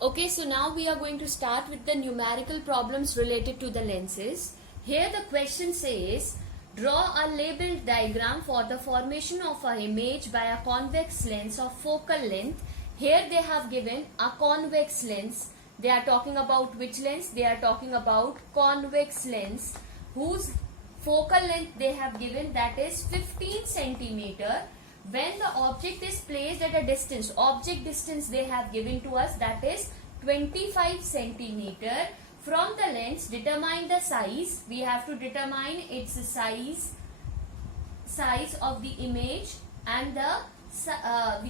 Okay, so now we are going to start with the numerical problems related to the lenses. Here the question says, draw a labeled diagram for the formation of an image by a convex lens of focal length. Here they have given a convex lens. They are talking about which lens? They are talking about convex lens whose focal length they have given, that is 15 centimeter. When the object is placed at a distance, object distance they have given to us, that is 25 centimeter from the lens. Determine the size. We have to determine its size of the image, and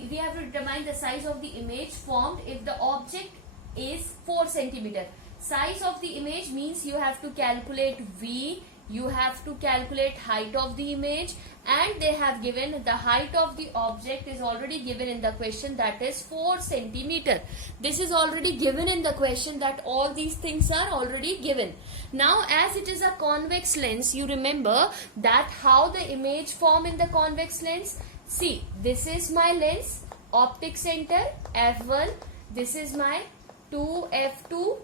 we have to determine the size of the image formed if the object is 4 centimeter. Size of the image means you have to calculate V, you have to calculate height of the image, and they have given the height of the object is already given in the question, that is 4 centimeter. This is already given in the question, that all these things are already given. Now as it is a convex lens, you remember that how the image form in the convex lens. See, this is my lens, optic center f1, this is my 2f2,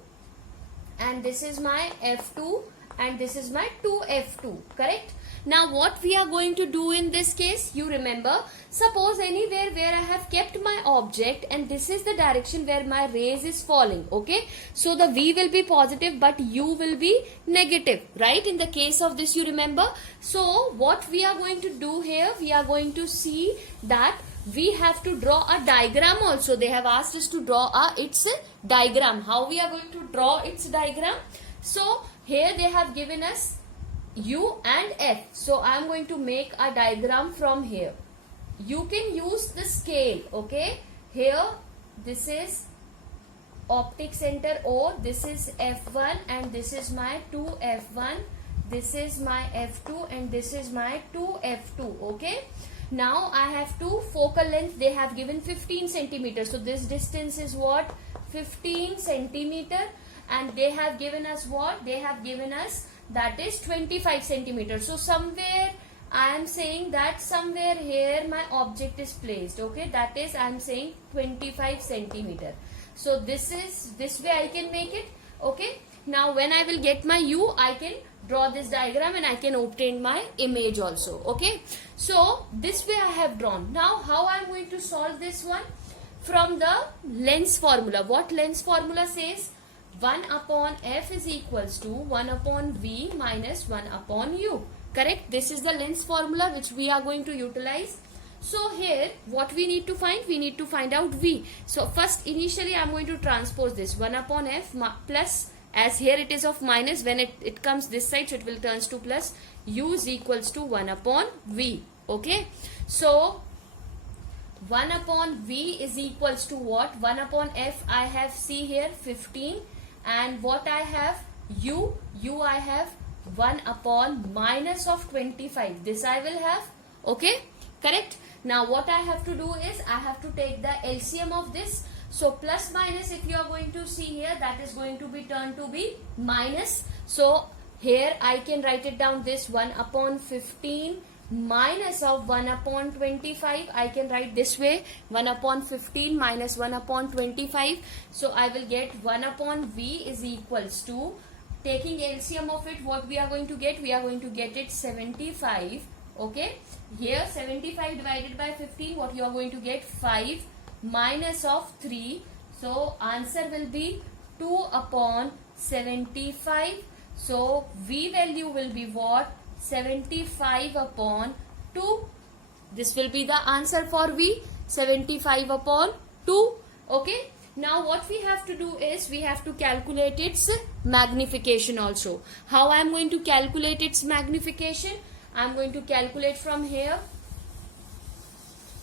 and this is my f2, and this is my 2f2, correct? Now what we are going to do in this case, you remember, suppose anywhere where I have kept my object and this is the direction where my rays is falling, okay? So the V will be positive but U will be negative, right? In the case of this, you remember. So what we are going to do here, we are going to see that we have to draw a diagram also. They have asked us to draw its diagram. How we are going to draw its diagram? So here they have given us U and F. So I am going to make a diagram from here. You can use the scale, okay? Here this is optic center O, this is F1, and this is my 2F1, this is my F2, and this is my 2F2, okay? Now I have to focal length, they have given 15 centimeters. So this distance is what? 15 centimeter. And they have given us what? They have given us, that is 25 centimeters. So somewhere I am saying that somewhere here my object is placed, okay? That is, I am saying 25 centimeter. So this way I can make it, okay? Now when I will get my U, I can draw this diagram and I can obtain my image also, okay? So this way I have drawn. Now how I am going to solve this one? From the lens formula. What lens formula says? 1 upon F is equals to 1 upon V minus 1 upon U. Correct? This is the lens formula which we are going to utilize. So here what we need to find? We need to find out V. So first initially I am going to transpose this 1 upon F plus, as here it is of minus, when it comes this side, so it will turns to plus. U is equals to 1 upon V. Okay. So 1 upon V is equals to what? 1 upon F I have, see here, 15. And what I have? U I have 1 upon minus of 25. This I will have. Okay, correct. Now what I have to do is I have to take the LCM of this. So plus minus, if you are going to see here, that is going to be turned to be minus. So here I can write it down, this 1 upon 15 minus of 1 upon 25. I can write this way, 1 upon 15 minus 1 upon 25. So I will get 1 upon V is equals to, taking LCM of it, what we are going to get? We are going to get it 75. Okay, here 75 divided by 15, what you are going to get? 5 minus of 3. So answer will be 2 upon 75. So V value will be what? 75 upon 2. This will be the answer for V, 75 upon 2. Okay. Now what we have to do is we have to calculate its magnification also. How I am going to calculate its magnification? I am going to calculate from here.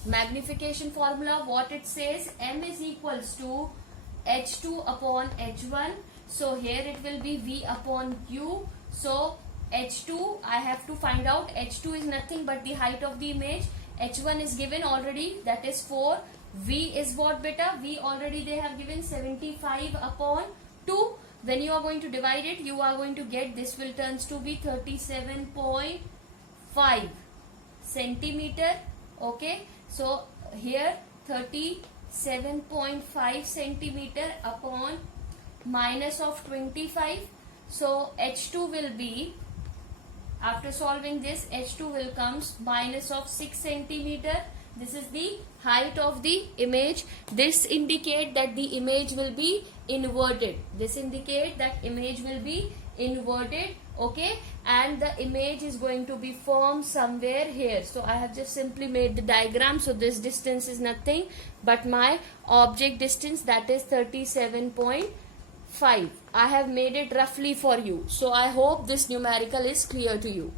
Magnification formula, what it says, M is equals to H2 upon H1. So here it will be V upon Q. So H2, I have to find out. H2 is nothing but the height of the image. H1 is given already, that is 4. V is what, beta? V already they have given 75 upon 2. When you are going to divide it, you are going to get, this will turns to be 37.5 centimeter. Okay, so here 37 7.5 centimeter upon minus of 25. So H2 will be, after solving this, H2 will comes minus of 6 centimeter. This is the height of the image. This indicate that the image will be inverted. This indicate that image will be inverted. Okay, and the image is going to be formed somewhere here. So I have just simply made the diagram. So this distance is nothing but my object distance, that is 37.5. I have made it roughly for you. So I hope this numerical is clear to you.